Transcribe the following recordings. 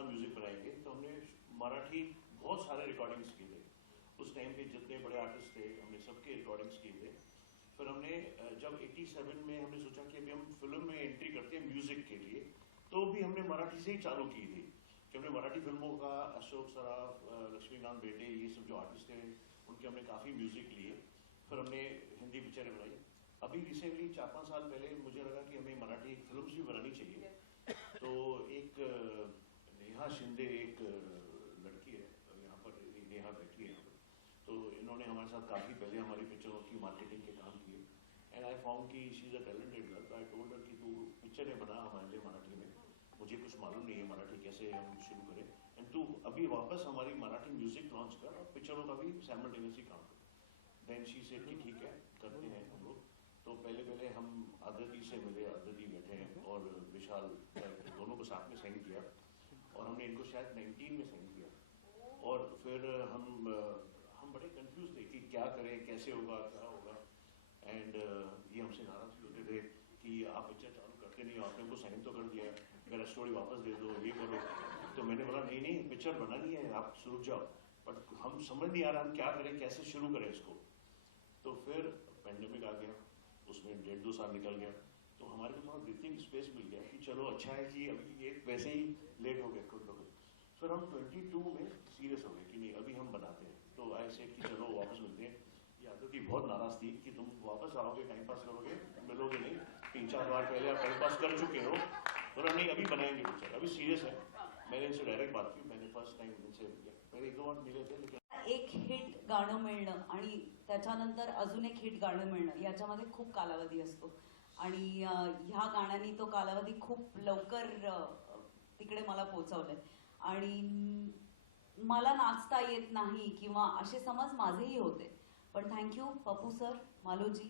अपना music बनाएँगे तो हमने मराठी बहुत सारे रिकॉर्डिंग्स किए थे। उस टाइम पे जितने बड़े आर्टिस्ट थे हमने सबके रिकॉर्डिंग्स किए थे। फिर हमने जब 87 में हमने सोचा कि अभी हम फ़िल्म में एंट्री करते हैं म्यूज़िक के लिए तो भी हमने मराठी से ही चालू की थी। कि हमने मराठी फ़िल्मों का अशोक सराफ लक्ष्मीकांत बेटे ये सब जो आर्टिस्ट थे उनके हमने काफ़ी म्यूज़िक लिए। फिर हमने हिंदी पिक्चरें बनाई। अभी रिसेंटली चार पाँच साल पहले मुझे लगा कि हमें मराठी फ़िल्म भी बनानी चाहिए। तो एक नेहा शिंदे एक लड़की है यहाँ पर नेहा बैठी है तो इन्होंने हमारे साथ काफ़ी पहले हमारी पिक्चरों की मार्केटिंग के काम किए। एंड आई फाउंड कि she is a talented girl I told कि तू पिक्चरें बना हमारे लिए मराठी में। मुझे कुछ मालूम नहीं है मराठी कैसे हम शुरू करें। एंड तू अभी वापस हमारी मराठी म्यूज़िक लॉन्च कर और पिक्चरों का भी सैमल्टेनियसली काम कर। देन शी से कि ठीक है, करते हैं हम लोग। तो पहले पहले हम आदती से मिले, आदती बैठे हैं और विशाल दोनों को साथ में साइन किया। हमने इनको शायद 19 में साइन किया। और फिर हम हम बड़े कंफ्यूज थे कि क्या करें, कैसे होगा, क्या होगा। एंड ये हमसे नाराज़ भी होते थे कि आप पिक्चर चालू करते नहीं, आपने हमको साइन तो कर दिया, मेरा स्टोरी वापस दे दो, ये करो। तो मैंने बोला, नहीं नहीं पिक्चर बनानी है, आप शुरू जाओ। बट हम समझ नहीं आ रहा हम क्या करें, कैसे शुरू करें इसको। तो फिर पेंडेमिक आ गया, उसमें डेढ़ दो साल निकल गया। तो हमारे को थोड़ा ब्रीथिंग स्पेस मिल गया कि चलो अच्छा है कि अभी ये वैसे ही लेट हो गया, खुद खुद। फिर हम 22 में सीरियस हो गए कि नहीं, अभी हम बनाते हैं। तो ऐसे कि चलो, वापस मिलते हैं। ये आदती बहुत नाराज़ थी कि तुम वापस आओगे टाइम पास करोगे, मिलोगे नहीं। तीन चार बार पहले आप टाइम पास कर चुके हो। बोला, नहीं, अभी बनाएँगे पिक्चर अभी सीरियस है। मैंने इनसे डायरेक्ट बात की। मैंने फ़र्स्ट टाइम इनसे पहले एक दो बार मिले थे, लेकिन एक हिट गाणं मिळणं अजून एक हिट गाणं मिळणं खूप कालावधी आणि ह्या गाण्याने तो कालावधी खूप लवकर तिकडे मला पोहोचवलंय. आणि मला नाचता येत नाही किंवा असे समज माझेही होते. पण थँक्यू पप्पू सर मालोजी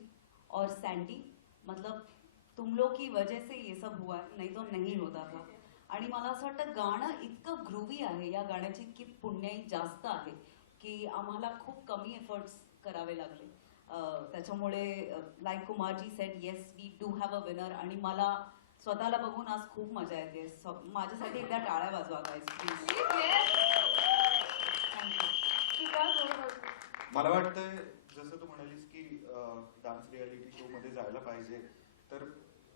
और सँटी मतलब तुम लोग की वजह से ये सब हुआ है, नहीं तो नहीं होता था. आणि मला असं वाटतं गाणं इतकं ग्रुवी आहे या गाण्याची इतकी पुण्याई जास्त आहे की आम्हाला खूप कमी एफर्ट्स करावे लागले. त्याच्यामुळे like Kumarji said yes we do have a winner आणि मला स्वतःला बघून आज खूप मजा येते. माझ्यासाठी एकदा टाळ्या वाजवा मला वाटतंय जसं तू म्हणालीस की डान्स रियालिटी शो मध्ये जायला पाहिजे तर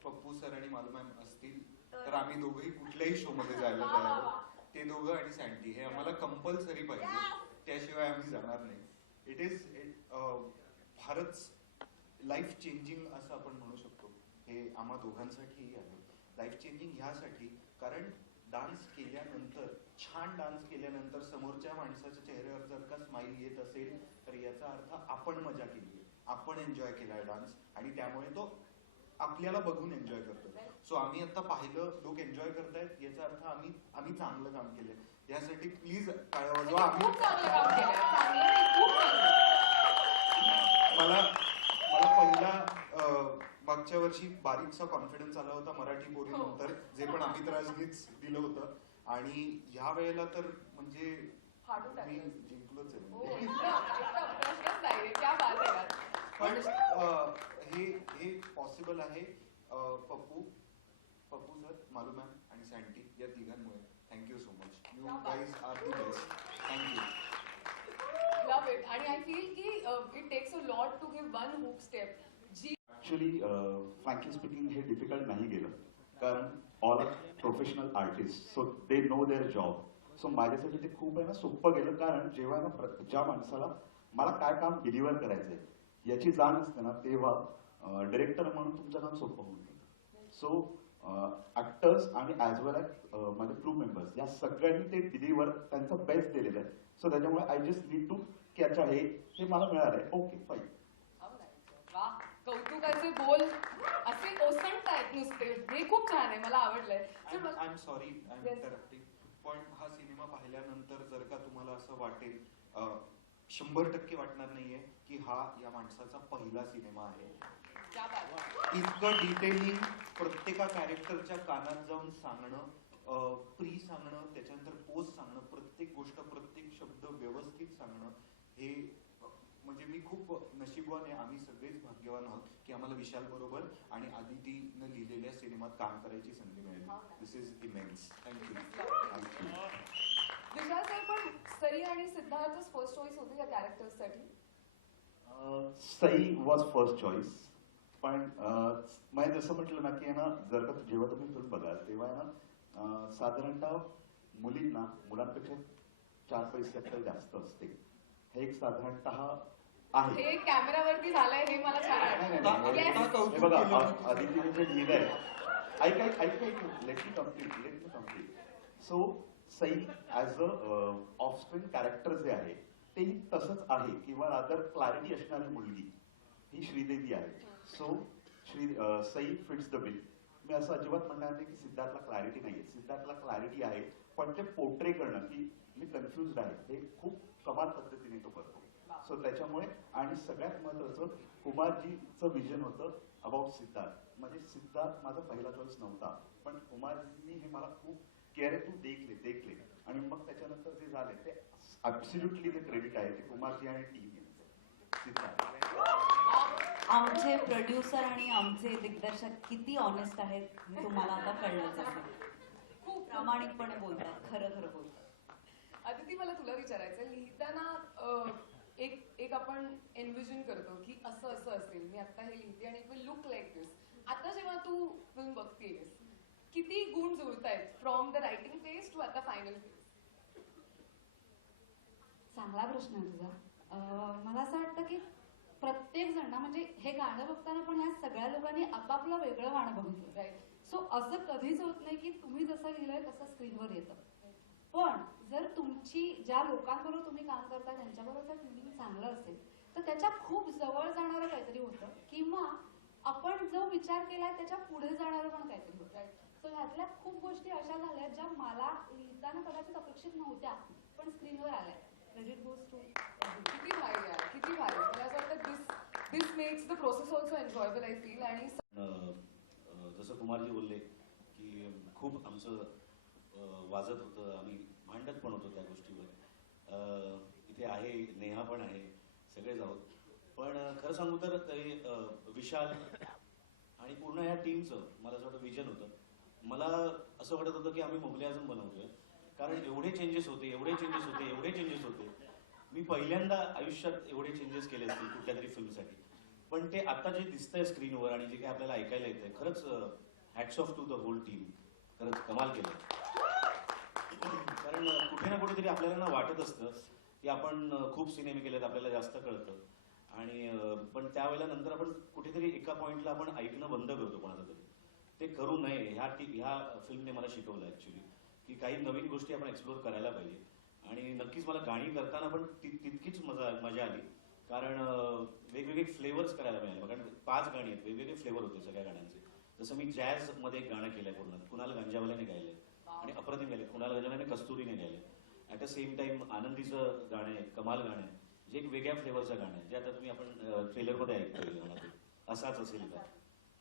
पप्पू सर आणि मालू मॅम असतील तर आम्ही दोघंही कुठल्याही शो मध्ये जायला तयार आहोत. ते दोघं आणि सँडी हे आम्हाला कंपल्सरी पाहिजे. त्याशिवाय आम्ही जाणार नाही. इट इज फारच लाईफ चेंजिंग असं आपण म्हणू शकतो. हे आम्हा दोघांसाठीही आहे. लाईफ चेंजिंग ह्यासाठी कारण डान्स केल्यानंतर छान डान्स केल्यानंतर समोरच्या माणसाच्या चेहऱ्यावर जर का स्माइल येत असेल तर याचा अर्थ आपण मजा केली आपण एन्जॉय केलाय डान्स आणि त्यामुळे तो आपल्याला बघून एन्जॉय करतो. सो आम्ही आता पाहिलं लोक एन्जॉय करतायत याचा अर्थ आम्ही आम्ही चांगलं काम केलंय. यासाठी प्लीज वाजवा. आम्ही खूप चांगलं काम केलं चांगलं नाही, खूप चांगलं मला मला पहिला मागच्या वर्षी बारीकसा कॉन्फिडन्स आला होता मराठी बोली हो. नंतर जे पण अमित राजनीच दिलं होतं आणि ह्या वेळेला तर म्हणजे मी. जिंकलोच आहे हो. पण हे हे पॉसिबल आहे पप्पू पप्पू सर मालू मॅम आणि सँटी या तिघांमुळे thank you so much you. Guys are the best thank you feel ki I feel की it takes a lot to give actually frankly speaking हे डिफिकल्ट नाही गेलं. कारण all are professional artist so they know their job so माझ्यासाठी ते खूप आहे ना सोपं गेलं. कारण जेव्हा ना ज्या माणसाला मला काय काम डिलिव्हर करायचंय याची जाण असते ना तेव्हा डिरेक्टर म्हणून तुमचं काम सोपं होऊन जातं. सो ऍक्टर्स आणि ऍज वेल ॲज माझे क्रू मेंबर्स या सगळ्यांनी ते डिलिव्हर त्यांचा बेस्ट दिलेलं आहे. सो त्याच्यामुळे आय जस्ट नीड टू की अच्छा हे हे मला मिळालंय. ओके फाईन वा कौतुकाचे बोल असे ओसंडतायत नुसते. हे खूप छान आहे. मला आवडलंय. I am sorry I am पण हा सिनेमा पाहिल्यानंतर जर का तुम्हाला असं वाटेल शंभर टक्के वाटणार नाहीये की हा या माणसाचा पहिला सिनेमा आहे. आहे. इतकं डिटेलिंग प्रत्येका कॅरेक्टरच्या कानात जाऊन सांगणं प्री सांगणं त्याच्यानंतर पोस्ट सांगणं प्रत्येक गोष्ट प्रत्येक शब्द व्यवस्थित सांगणं हे म्हणजे मी खूप नशीबवान आहे. आम्ही सगळेच भाग्यवान आहोत की आम्हाला विशाल बरोबर आणि आदितीनं लिहिलेल्या सिनेमात काम करायची संधी मिळाली. This is immense thank you Vishal sir पण सई आणि सिद्धार्थच फर्स्ट चॉईस होते या कॅरेक्टर्ससाठी um, Sai was first choice पण मी जसं म्हटलं ना की ना जर का जेव्हा तुम्ही फिल्म बघाल तेव्हा आहे ना साधारणतः मुलींना मुलांपेक्षा चार पैसे जास्त असते. हे एक साधारणतः आहे. हे कॅमेरावरती झालंय हे मला छान नाही, नाही, वाटतं नाही. Yes. आता कौतुक हे बघा केलं आ- मी. आदितीने जे लिहिलंय. ऐक ऐक ऐक ऐक let me complete let me complete so Sai as a offscreen character जे आहे तेही तसंच आहे किंवा अदर क्लॅरिटी असणारी मुलगी. ही श्रीदेवी आहे. So Shri um, Sai fits the bill मी असं अजिबात म्हणणार नाही की सिद्धार्थला क्लॅरिटी नाहीये. सिद्धार्थला क्लॅरिटी आहे. पण ते पोट्रे करणं की मी कन्फ्युज आहे. हे खूप कमाल पद्धतीने तो करतो. सो त्याच्यामुळे आणि सगळ्यात महत्वाचं कुमारजीचं विजन होतं अबाउट सिद्धार्थ. म्हणजे सिद्धार्थ माझा पहिला चॉईस नव्हता पण कुमारजींनी हे मला खूप केअर तू देखले देखले. आणि मग त्याच्यानंतर जे झाले ते ऍब्सल्युटली ते क्रेडिट आहे ते कुमारजी आणि टीम सिद्धार्थ. आमचे प्रोड्युसर आणि आमचे दिग्दर्शक किती ऑनेस्ट आहेत तुम्हाला आता कळलं खूप प्रामाणिकपणे बोलतात खरं खरं बोलतात. अदिती मला तुला विचारायचं लिहिताना एक एक आपण एनविजन करतो की असं असं असेल मी आता हे लिहिते आणि it will look like this आता जेव्हा तू फिल्म बघतेस किती गुण जुळतायत from the writing phase to आता फायनल फेज चांगला प्रश्न आहे तुझा. मला असं वाटतं की प्रत्येक जण ना म्हणजे हे गाणं बघताना पण ह्या सगळ्या लोकांनी आपापलं वेगळं गाणं बघितलं. सो असं कधीच होत नाही की तुम्ही जसं लिहिलंय तसं स्क्रीनवर येतं. पण जर तुमची ज्या लोकांबरोबर तुम्ही काम करता त्यांच्याबरोबर जर ट्युनिंग चांगलं असेल तर त्याच्या खूप जवळ जाणारं काहीतरी होतं. किंवा आपण जो विचार केलाय त्याच्या पुढे जाणारं पण काहीतरी होतं. सो ह्यातल्या खूप गोष्टी अशा झाल्या ज्या मला लिहिताना कदाचित अपेक्षित नव्हत्या पण स्क्रीनवर आल्या. क्रेडिट गोज टू किती भारी आहे किती भारी. मला असं वाटतं this this makes the process also enjoyable I feel आणि जसं कुमारजी बोलले की खूप आमचं वाजत होतं आम्ही भांडत पण होतो त्या गोष्टीवर. इथे आहे नेहा पण आहे सगळेच आहोत. पण खरं सांगू तर ते विशाल आणि पूर्ण ह्या टीमचं मला असं वाटतं विजन होतं. मला असं वाटत होतं की आम्ही मुघले आझम बनवतोय कारण एवढे चेंजेस होते एवढे चेंजेस होते एवढे चेंजेस होते. मी पहिल्यांदा आयुष्यात एवढे चेंजेस केले असतील कुठल्या तरी फिल्मसाठी पण ते आता जे दिसतंय स्क्रीनवर आणि जे काही आपल्याला ऐकायला येतंय खरंच hats off to the whole team खरंच कमाल केलं कारण कुठे ना कुठेतरी आपल्याला ना वाटत असतं की आपण खूप सिनेमे केलेत आपल्याला जास्त कळतं. आणि पण त्यावेळेला नंतर आपण कुठेतरी एका पॉइंटला आपण ऐकणं बंद करतो कोणाचं तरी. ते करू नये. ह्या टी ह्या फिल्मने मला शिकवलं ऍक्च्युली की काही नवीन गोष्टी आपण एक्सप्लोर करायला पाहिजे. आणि नक्कीच मला गाणी करताना पण तितकीच मजा मजा आली. कारण वेगवेगळे फ्लेवर्स करायला मिळाले कारण पाच गाणी आहेत वेगवेगळे फ्लेवर होते सगळ्या गाण्यांचे. जसं मी जॅझमध्ये एक गाणं केलंय पूर्ण. कुणाल गांजावाल्याने गायले आणि अप्रतिम गायले कुणाल गांजावाल्याने कस्तुरीने गायले ऍट द सेम टाइम आनंदीचं गाणं आहे कमाल गाणं आहे जे एक वेगळ्या फ्लेवरचं गाणं आहे जे आता तुम्ही आपण ट्रेलरमध्ये ऐकतोय गाणं असाच असेल का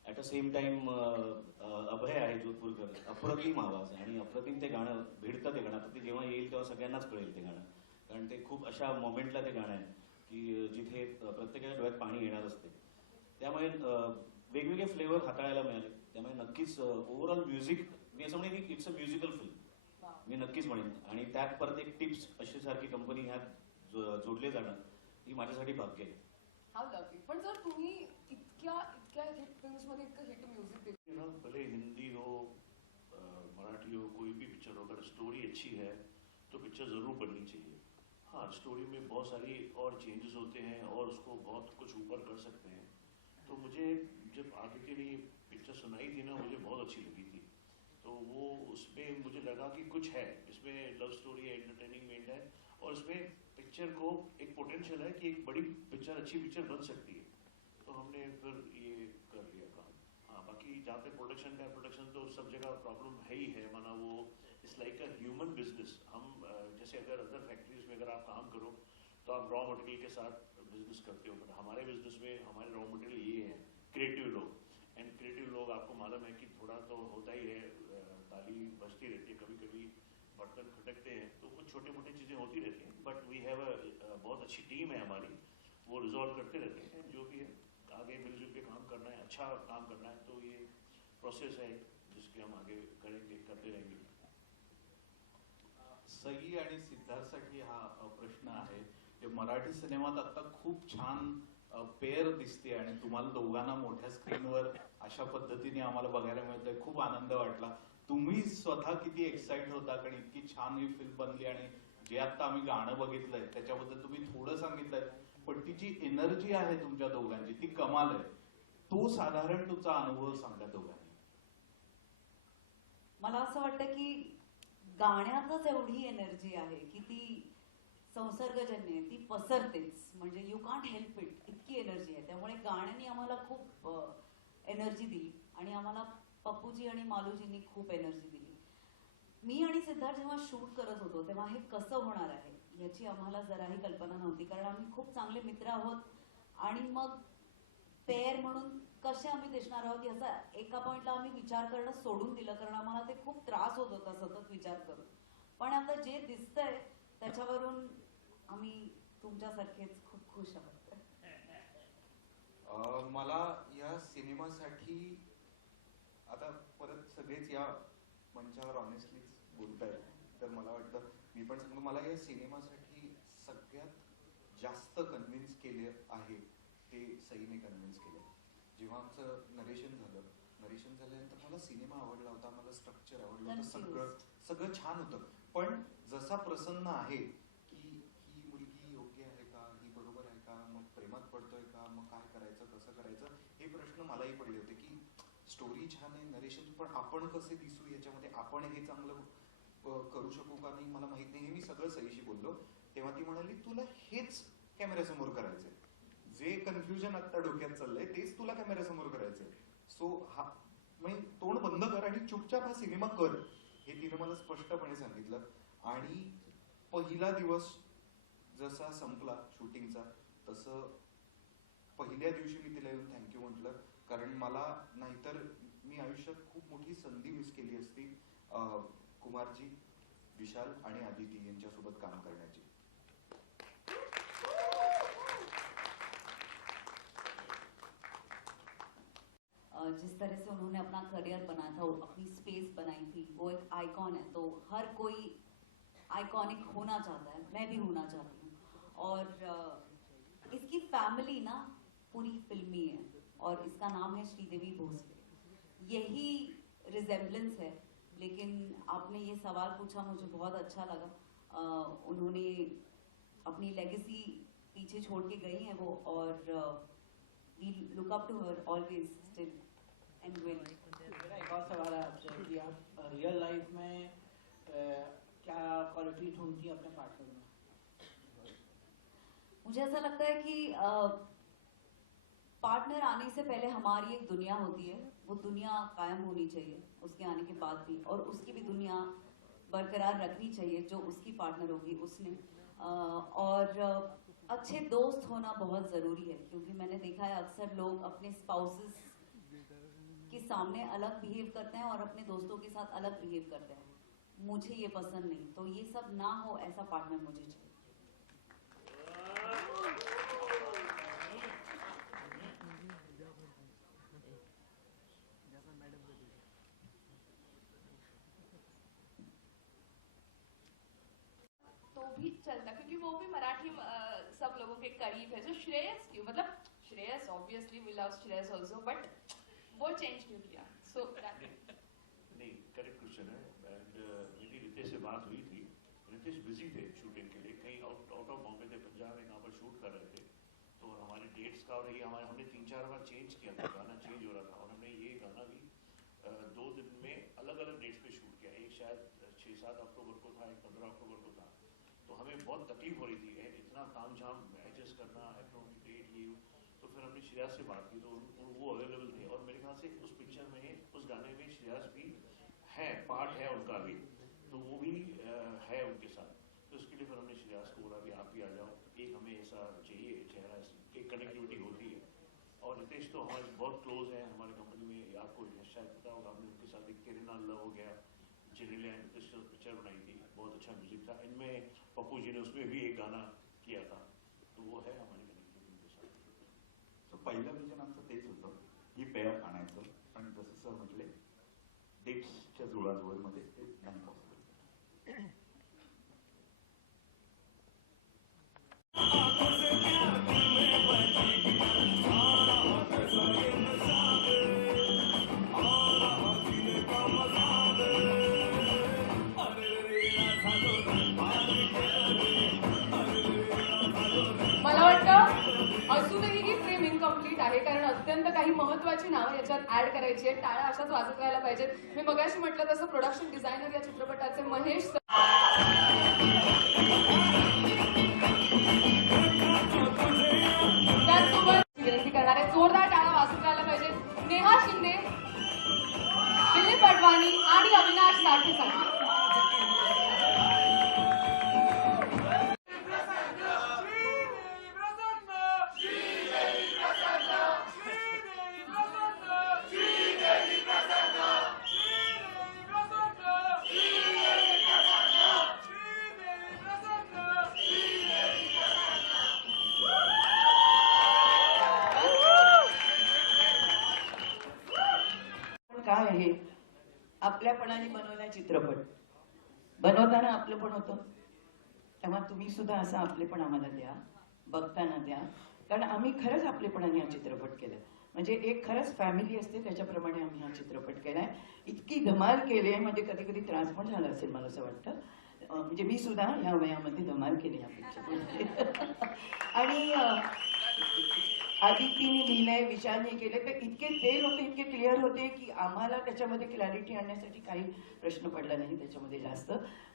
at a same time Abhay आहे जोधपूरकर अप्रतिम आवाज आणि अप्रतिम ते गाणं भिडतं ते गाणं. आता ते जेव्हा येईल तेव्हा सगळ्यांनाच कळेल ते गाणं. कारण ते खूप अशा मोमेंटला ते गाणं आहे. की जिथे प्रत्येकाच्या डोळ्यात पाणी येणार असते. त्यामुळे वेगवेगळे फ्लेवर हाताळायला मिळाले. त्यामुळे नक्कीच ओव्हरऑल म्युझिक मी असं म्हणेन इट्स अ म्युझिकल फिल्म मी नक्कीच म्हणेन. आणि त्यात परत एक टिप्स अशी सारखी कंपनी ह्यात जोडले जाणं ही माझ्यासाठी भाग्य आहे. पण जर तुम्ही इतक्या इतक्या हिट फिल्म्समध्ये इतकं हिट म्युझिक भले हिंदी हो मराठी हो कोई भी पिक्चर हो अगर स्टोरी अच्छी है तो पिक्चर ज़रूर बननी चाहिए. हाँ स्टोरी में बहुत सारी और चेंजेस होते हैं और उसको बहुत कुछ ऊपर कर सकते हैं। तो मुझे जब आगे के लिए पिक्चर सुनाई थी ना, मुझे बहुत अच्छी लगी थी। तो वो उसमें मुझे लगा कि कुछ है। इसमें लव स्टोरी है एंटरटेनिंग है और इसमें पिक्चर को एक पोटेंशियल है कि एक बड़ी पिक्चर अच्छी पिक्चर बन सकती है। तो हमने फिर ये कर लिया काम। हाँ बाकी जहाँ पे प्रोडक्शन का प्रोडक्शन तो सब जगह प्रॉब्लम है ही है। माना वो it's like a human business हम जैसे अगर अदर फैक्ट्रीज में अगर आप काम करो तो आप रॉ मटेरियल के साथ बिज़नेस करते हो। बट हमारे बिज़नेस में, हमारे रॉ मटेरियल ये है क्रिएटिव लोग। एंड क्रिएटिव लोग, आपको मालूम है कि थोड़ा तो होता ही है ताली बजती रहती है कभी कभी बर्तन खटकते हैं तो कुछ छोटी मोटी चीज़ें होती रहती हैं। बट वी हैव अ, बहुत अच्छी टीम है हमारी, वो रिजॉल्व करते रहते हैं। जो भी है, आगे मिलजुल के काम करना है अच्छा काम करना है तो ये प्रोसेस है, जिसके हम आगे करेंगे, करते रहेंगे। सई आणि सिद्धार्थसाठी हा प्रश्न आहे. जे मराठी सिनेमात आता खूप छान पेअर दिसते आणि तुम्हाला दोघांना मोठ्या स्क्रीनवर अशा पद्धतीने आम्हाला बघायला मिळतंय. खूप आनंद वाटला. तुम्ही स्वतः किती एक्साइट होता कारण इतकी छान ही फिल्म बनली आणि जे आता आम्ही गाणं बघितलंय त्याच्याबद्दल तुम्ही थोडं सांगितलंय पण ती जी एनर्जी आहे तुमच्या दोघांची ती कमाल आहे. तो साधारण तुमचा अनुभव सांगा दोघांनी. मला असं वाटतं की गाण्यातच एवढी एनर्जी आहे की ती संसर्गजन्य आहे ती पसरतेच. म्हणजे यू कांट हेल्प इट इतकी एनर्जी आहे. त्यामुळे गाण्याने आम्हाला खूप एनर्जी दिली. आणि आम्हाला पप्पूजी आणि मालूजींनी खूप एनर्जी दिली. मी आणि सिद्धार्थ जेव्हा शूट करत होतो तेव्हा हे कसं होणार आहे याची आम्हाला जराही कल्पना नव्हती. कारण आम्ही खूप चांगले मित्र आहोत. आणि मग पेअर म्हणून कसे आम्ही दिसणार आहोत याचा एका पॉइंटला आम्ही विचार करणं सोडून दिलं कारण आम्हाला ते खूप त्रास होत होता सतत विचार करून. पण आता जे दिसतंय त्याच्यावरून आम्ही तुमच्यासारखेच खूप खुश आहोत. मला या सिनेमासाठी आता परत सगळेच या मंचावर ऑनेस्टलीच बोलताय तर मला वाटतं मी पण सांगतो मला या सिनेमासाठी सगळ्यात जास्त कन्व्हिन्स केले आहे ते सईने कन्व्हिन्स केलं जेव्हा आमचं नरेशन झालं नरेशन झाल्यानंतर मला सिनेमा आवडला होता मला स्ट्रक्चर आवडलं होतं. सगळं सगळं छान होतं. पण जसा प्रसन्न आहे की ही मुलगी योग्य आहे का ही बरोबर आहे का मग प्रेमात पडतोय का मग काय करायचं कसं करायचं हे प्रश्न मलाही पडले होते की स्टोरी छान आहे नरेशन पण आपण कसे दिसू याच्यामध्ये? आपण हे चांगलं करू शकू का नाही? मला माहीत नाही. हे मी सगळं सईशी बोललो. तेव्हा ती म्हणाली तुला हेच कॅमेऱ्यासमोर करायचंय. जे कन्फ्युजन आता डोक्यात चाललंय तेच तुला कॅमेऱ्यासमोर करायचंय. सो हा म्हणजे तोंड बंद कर आणि चुपचाप हा सिनेमा कर हे तिने मला स्पष्टपणे सांगितलं. आणि पहिला दिवस जसा संपला शूटिंगचा तसं पहिल्या दिवशी मी तिला येऊन थँक्यू म्हटलं. कारण मला नाहीतर मी आयुष्यात खूप मोठी संधी मिस केली असती कुमारजी विशाल आणि आदिती यांच्यासोबत काम करण्याची. जिस तरह से उन्होंने अपना करियर बनाया था अपनी स्पेस बनाई थी, वो एक आइकॉन है। तो हर कोई आइकॉनिक होना चाहता है। मैं भी होना चाहती हूँ। और इसकी फैमिली ना पूरी फिल्मी है, और इसका नाम है श्रीदेवी भोसले। यही रिजेम्बलेंस है। लेकिन आपने ये सवाल पूछा, मुझे बहुत अच्छा लगा। उन्होंने अपनी लेगेसी पीछे छोड़ के गई हैं वो, और we look up to her always still and मेरा एक और सवाल है आपसे कि आप रियल लाइफ में अ, क्या क्वालिटी ढूंढती हैं अपने पार्टनर में? मुझे ऐसा लगता है कि पार्टनर आने से पहले हमारी एक दुनिया होती है वो दुनिया कायम होनी चाहिए उसके आने के बाद भी और उसकी भी दुनिया बरकरार रखनी चाहिए जो उसकी पार्टनर होगी उसने। अ, और अच्छे दोस्त होना बहुत ज़रूरी है क्योंकि मैंने देखा है अक्सर लोग अपने स्पाउसेस के सामने अलग बिहेव करते हैं और अपने दोस्तों के साथ अलग बिहेव करते हैं। मुझे ये पसंद नहीं तो ये सब ना हो, ऐसा पार्टनर मुझे चाहिए। तो भी चलता, क्योंकि वो भी मराठी सब लोगों के करीब है, जो श्रेयस क्यों मतलब Shreyas obviously we love Shreyas also but वो चेंज क्यों किया सो नहीं करेक्ट क्वेश्चन है एंड मेरी रितेश से बात हुई थी। रितेश बिज़ी थे शूटिंग के लिए। कहीं आउट आउट ऑफ़ बॉम्बे थे पंजाब में कहाँ पर शूट कर रहे थे। तो हमारे डेट्स का और ये हमारे हमने तीन चार बार चेंज किया था। गाना चेंज हो रहा था। और हमने ये गाना भी दो दिन में अलग अलग डेट्स पे शूट किया। एक शायद छः सात अक्टूबर को था एक पंद्रह अक्टूबर को था। तो हमें बहुत तकलीफ़ हो रही थी इतना ताम झाम एडजस्ट करना की डेट ये तो फिर हमने श्रेयास से बात की तो वो अवेलेबल से उस पिक्चर में उस गाने में श्रेयास भी है पार्ट है उनका भी। तो वो भी है उनके साथ। तो इसके लिए फिर हमने श्रेयास को बोला कि आप भी आ जाओ। एक हमें ऐसा चाहिए चेहरा एक कनेक्टिविटी होती है। और रितेश तो हमारे बहुत क्लोज हैं हमारी कंपनी में आपको शायद पता होगा आपने उनके साथ एक तेरे लव हो गया जिनेलैंड पिक्चर बनाई थी। बहुत अच्छा म्यूज़िक था। इनमें पप्पू जी ने उसमें भी एक गाना किया था। तो वो है हमारी कनेक्टिविटी उनके साथ। So, पहिलं विजन आमचं तेच होतं ही पेअर आणायचं डेट्सच्या जुळाजुळमध्ये ते नाही पॉसिबल मला वाटतं ही फ्रेम आहे कारण अत्यंत काही महत्वाची नावं याच्यात ऍड करायची आहेत. टाळ्या अशाच वाजत राहायला पाहिजेत. मगाशी म्हटलं तसं प्रोडक्शन डिझायनर या चित्रपट आपल्यापणाने बनवला चित्रपट. बनवताना आपलं पण होतं. तेव्हा तुम्ही सुद्धा असं आपलेपण आम्हाला द्या बघताना द्या. कारण आम्ही खरंच आपलेपणाने हा चित्रपट केला. म्हणजे एक खरंच फॅमिली असते त्याच्याप्रमाणे आम्ही हा चित्रपट केलाय. इतकी धमाल केली आहे म्हणजे कधी कधी त्रास पण झाला असेल मला असं वाटतं. म्हणजे मी सुद्धा ह्या वयामध्ये धमाल केली या पिक्चरमध्ये आणि आदितीने लिहिलंय विशालने केले तर इतके ते लोक इतके क्लिअर होते की आम्हाला त्याच्यामध्ये क्लॅरिटी आणण्यासाठी काही प्रश्न पडला नाही त्याच्यामध्ये जास्त.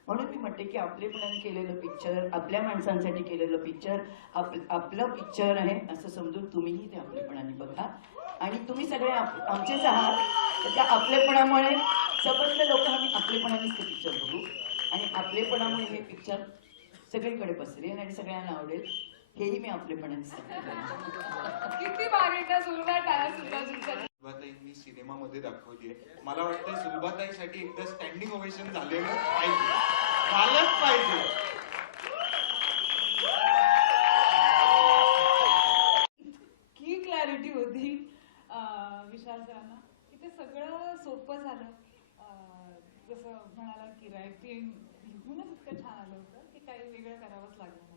म्हणून मी म्हणते की आपलेपणाने केलेलं पिक्चर आपल्या माणसांसाठी केलेलं पिक्चर आप आपलं पिक्चर आहे असं समजून तुम्हीही ते आपलेपणाने बघा. आणि तुम्ही सगळे आप- आमचेच आहात. तर त्या आपलेपणामुळे समजले लोक आम्ही आपलेपणानेच ते पिक्चर बघू. आणि आपलेपणामुळे हे पिक्चर सगळीकडे पसरेल आणि सगळ्यांना आवडेल. हेही मी आपलेपणाने किती त्या जोरदार टाळ्या सुद्धा तुमच्यासाठी सुलभाताईंनी सिनेमामध्ये दाखवली आहे मला वाटतं सुलभाताईसाठी एकदा स्टँडिंग ओवेशन झालेलं पाहिजे. झालंच पाहिजे. की क्लॅरिटी होती अं, विशाल सरांना? की ते सगळं सोपं झालं. अं, जसं म्हणाला की रायटिंग लिहूनच इतकं छान आलं होतं की काही वेगळं करावंच लागलं.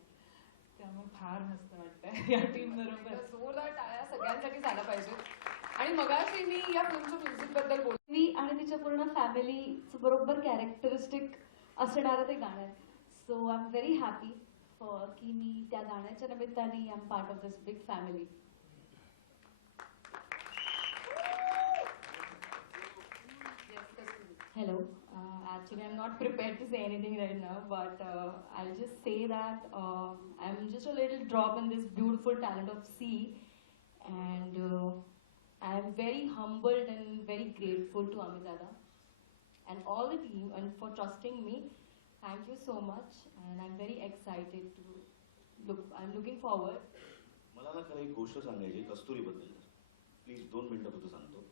त्यामुळे फार मस्त वाटतंय. या टीम बरोबर. जोरदार टाळ्या सगळ्यांसाठी झाला पाहिजे. आणि मगाशी मी या फिल्मच्या म्युझिकबद्दल बोल मी आणि तिच्या पूर्ण फॅमिलीचं बरोबर कॅरेक्टरिस्टिक असणारं ते गाणं आहे. So I am very happy for की मी त्या गाण्याच्या निमित्ताने I am part of this big family Hello. Uh, actually, I'm not prepared to say anything right now, but uh, I'll just say that uh, I'm just a little drop in this beautiful talent of C, and uh, I'm very humbled and very grateful to Amidada and all the team and for trusting me. Thank you so much, and I'm very excited to look. I'm looking forward. मला ना खरं एक गोष्ट सांगायची कस्तुरीबद्दल please दोन मिनिटं फक्त सांगतो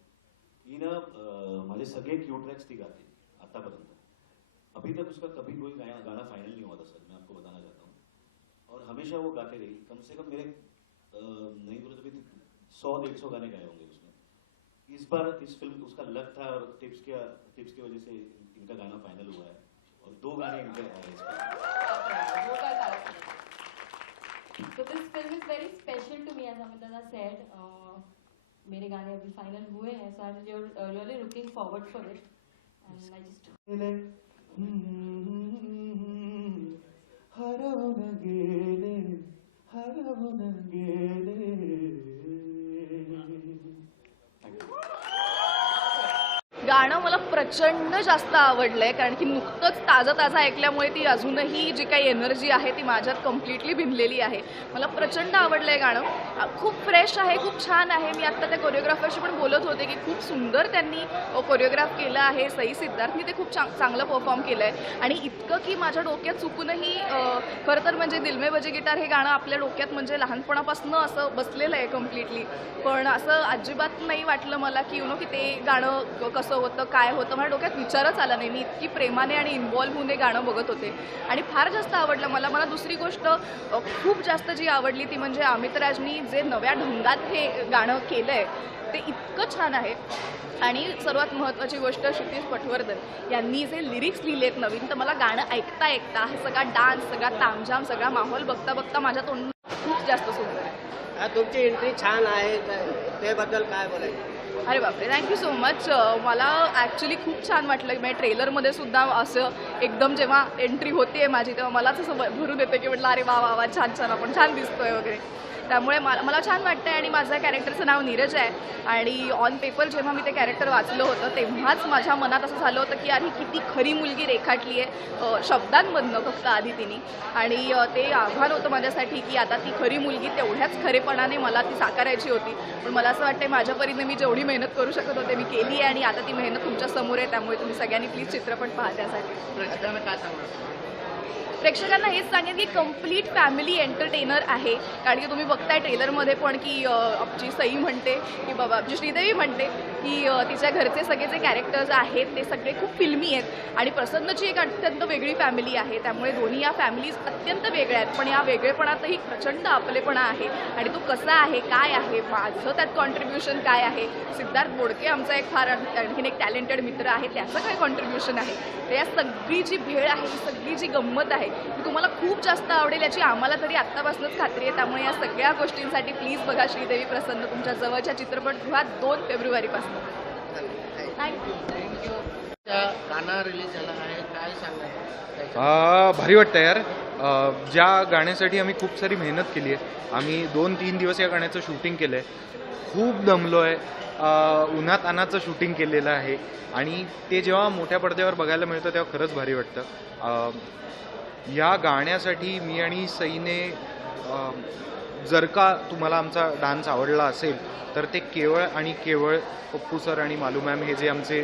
ही ना अं, माझे सगळे क्यू ट्रॅक्स ती गाते आतापर्यंत अभी तक उसका कभी कोई गाना गाना फाइनल नहीं हुआ था सर मैं आपको बताना चाहता हूँ। और हमेशा वो गाते रही कम से कम मेरे नहीं बोले तो भी सौ डेढ़ सौ गाने गाए होंगे उसने इस बार इस फ़िल्म उसका लक था और टिप्स के टिप्स की वजह से इनका गाना फाइनल हुआ है। और दो गाने इनके आए हैं So this film is very special to me, as Amidada said. Uh, मेरे गाने अभी फाइनल हुए हैं, so I'm re- really looking forward for it. And I just हरवून गेले हरवून गेले गाणं मला प्रचंड जास्त आवडलं आहे कारण की नुकतंच ताजं ताजं ऐकल्यामुळे ती अजूनही जी काही एनर्जी आहे ती माझ्यात कम्प्लिटली भिनलेली आहे. मला प्रचंड आवडलं आहे गाणं खूप फ्रेश आहे खूप छान आहे. मी आत्ता त्या कोरिओग्राफरशी पण बोलत होते की खूप सुंदर त्यांनी कोरिओग्राफ केलं आहे. सई सिद्धार्थनी ते खूप चांग चांगलं परफॉर्म केलं आहे आणि इतकं की माझ्या डोक्यात चुकूनही खरं तर म्हणजे दिलमे बजे गिटार हे गाणं आपल्या डोक्यात म्हणजे लहानपणापासून असं बसलेलं आहे कम्प्लिटली पण असं अजिबात नाही वाटलं मला की यु नो की ते गाणं क- कसं होतं. काय होतं मला डोक्यात विचारच आला नाही. मी इतकी प्रेमाने आणि इन्वॉल्व्ह होऊन हे गाणं बघत होते. आणि फार जास्त आवडलं मला. मला दुसरी गोष्ट खूप जास्त जी आवडली ती म्हणजे अमित राजनी जे नव्या ढंगात हे गाणं केलं आहे ते इतकं छान आहे. आणि सर्वात महत्त्वाची गोष्ट क्षितिश पटवर्धन यांनी जे लिरिक्स लिहिले आहेत नवीन तर मला गाणं ऐकता ऐकता हा सगळा डान्स सगळा तामझाम सगळा माहोल बघता बघता माझ्या तोंड खूप जास्त सुंदर आहे तुमची एंट्री छान आहे. त्याबद्दल काय बोलायचं? अरे बापरे थँक्यू सो मच मला ॲक्च्युली खूप छान वाटलं. म्हणजे ट्रेलरमध्ये सुद्धा असं एकदम जेव्हा एंट्री होते माझी तेव्हा मलाच असं भरून येते की म्हटलं अरे वा वा वा छान छान आपण छान दिसतोय वगैरे. त्यामुळे मला मला छान वाटतंय आणि माझ्या कॅरेक्टरचं नाव नीरज आहे. आणि ऑन पेपर जेव्हा मी ते कॅरेक्टर वाचलं होतं तेव्हाच माझ्या मनात असं झालं होतं की अरे किती खरी मुलगी रेखाटली आहे. शब्दांमधनं फक्त आधी तिने. आणि ते आव्हान होतं माझ्यासाठी की आता ती खरी मुलगी तेवढ्याच खरेपणाने मला ती साकारायची होती. पण मला असं वाटतं माझ्या परीने मी जेवढी मेहनत करू शकत होते मी केली आहे आणि आता ती मेहनत तुमच्यासमोर आहे त्यामुळे तुम्ही सगळ्यांनी प्लीज चित्रपट पहा त्यासाठी. प्रेक्षकांना हेच सांगेन की कंप्लीट फॅमिली एंटरटेनर आहे. कारण की तुम्ही बघताय ट्रेलरमध्ये पण की अ, आमची सई म्हणते की बाबा आमची श्रीदेवी म्हणते. की तिच्या घरचे सगळे जे कॅरेक्टर्स आहेत ते सगळे खूप फिल्मी आहेत. आणि प्रसन्नची एक अत्यंत वेगळी फॅमिली आहे. त्यामुळे दोन्ही या फॅमिलीज अत्यंत वेगळ्या आहेत. पण या वेगळेपणातही प्रचंड आपलेपणा आहे. आणि तो कसा आहे काय आहे माझं त्यात कॉन्ट्रीब्युशन काय आहे? सिद्धार्थ बोडके आमचा एक फार आणखीन एक टॅलेंटेड मित्र आहे. त्याचं काय कॉन्ट्रीब्युशन आहे? तर या सगळी जी भेळ आहे ही सगळी जी गंमत आहे ती तुम्हाला खूप जास्त आवडेल याची आम्हाला तरी आत्तापासूनच खात्री आहे. त्यामुळे या सगळ्या गोष्टींसाठी प्लीज बघा श्रीदेवी प्रसन्न. तुमच्या जवळच्या चित्रपटगृहात दोन फेब्रुवारीपासून. भारी वाटतं यार. ज्या गाण्यासाठी आम्ही खूप सारी मेहनत केली आहे आम्ही दोन तीन दिवस या गाण्याचं शूटिंग केलं आहे खूप दमलो आहे उन्हात अनाचं शूटिंग केलेलं आहे. आणि ते जेव्हा मोठ्या पडद्यावर बघायला मिळतं तेव्हा खरंच भारी वाटतं. या गाण्यासाठी मी आणि सईने जर का तुम्हाला आमचा डान्स आवडला असेल तर ते केवळ आणि केवळ पप्पू सर आणि मालू मॅम हे जे आमचे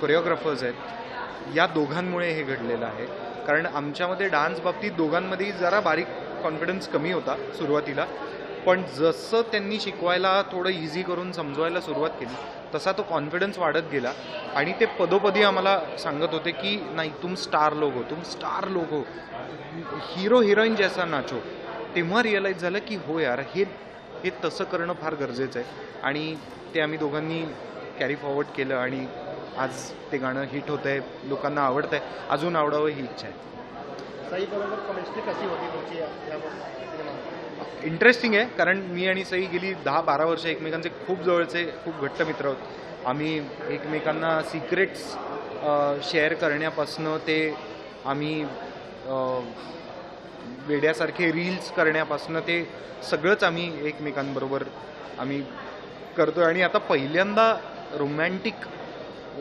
कोरिओग्राफर्स आहेत या दोघांमुळे हे घडलेलं आहे. कारण आमच्यामध्ये डान्स बाबतीत दोघांमध्ये जरा बारीक कॉन्फिडन्स कमी होता सुरुवातीला. पण जसं त्यांनी शिकवायला थोडं इझी करून समजवायला सुरुवात केली तसा तो कॉन्फिडन्स वाढत गेला. आणि ते पदोपदी आम्हाला सांगत होते की नाही तुम स्टार लोक हो तुम स्टार लोक हो. हिरो हिरोईन जैसा नाचो. तेव्हा रिअलाईज झालं की हो यार हे हे तसं करणं फार गरजेचं आहे. आणि ते आम्ही दोघांनी कॅरी फॉरवर्ड केलं आणि आज ते गाणं हिट होतं आहे लोकांना आवडतं आहे अजून आवडावं ही इच्छा आहे. इंटरेस्टिंग आहे कारण मी आणि सई गेली दहा बारा वर्ष एकमेकांचे खूप जवळचे खूप घट्ट मित्र आहोत. आम्ही एकमेकांना सिक्रेट्स शेअर करण्यापासनं ते आम्ही वेड्यासारखे रील्स करण्यापासून ते सगळंच आम्ही एकमेकांबरोबर आम्ही करतो आणि आता पहिल्यांदा रोमॅन्टिक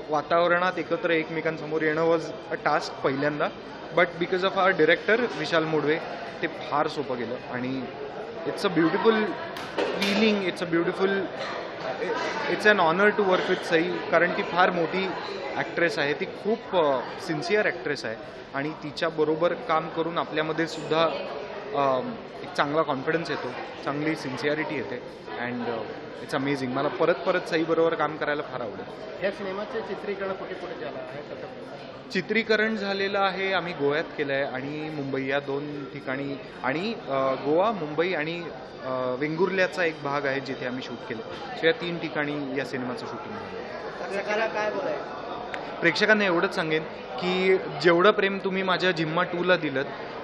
वातावरणात एकत्र एकमेकांसमोर येणं वॉज अ टास्क पहिल्यांदा. But because of our director Vishal Modhave ते फार सोपं गेलं. आणि it's a beautiful feeling it's a beautiful it's an honour to work with Sai कारण ती फार मोठी ॲक्ट्रेस आहे. ती खूप सिन्सिअर ॲक्ट्रेस आहे. आणि तिच्याबरोबर काम करून आपल्यामध्ये सुद्धा एक चांगला कॉन्फिडन्स येतो. चांगली सिन्सिअरिटी येते. अँड इट्स अमेझिंग मला परत परत सईबरोबर काम करायला फार आवडेल. या सिनेमाचे चित्रीकरण कुठे कुठे झालं आहे? चित्रीकरण झालेलं आहे आम्ही गोव्यात केलं आहे आणि मुंबई या दोन ठिकाणी आणि गोवा मुंबई आणि वेंगुर्ल्याचा एक भाग आहे जिथे आम्ही शूट केलं. सो या तीन ठिकाणी या सिनेमाचं शूटिंग झालं. प्रेक्षकांना एवढंच सांगेन की जेवढं प्रेम तुम्ही माझ्या जिम्मा टूला दिलं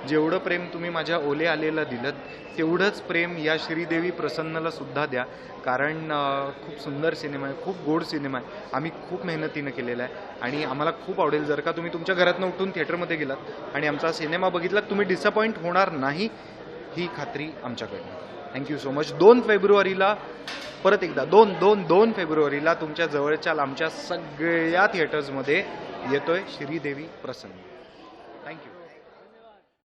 जेवढं प्रेम तुम्ही माझ्या ओले आलेला दिलं तेवढंच प्रेम या श्रीदेवी प्रसन्नला सुद्धा द्या. कारण खूप सुंदर सिनेमा आहे खूप गोड सिनेमा आहे. आम्ही खूप मेहनतीनं केलेला आहे. आणि आम्हाला खूप आवडेल जर का तुम्ही तुमच्या घरातनं उठून थिएटरमध्ये गेलात आणि आमचा सिनेमा बघितलात तुम्ही डिसअपॉइंट होणार नाही ही खात्री आमच्याकडनं. थँक्यू सो मच दोन फेब्रुवारीला परत एकदा दोन दोन दोन फेब्रुवारीला तुमच्या जवळच्या लांबच्या सगळ्या थिएटर्समध्ये येतोय श्रीदेवी प्रसन्न.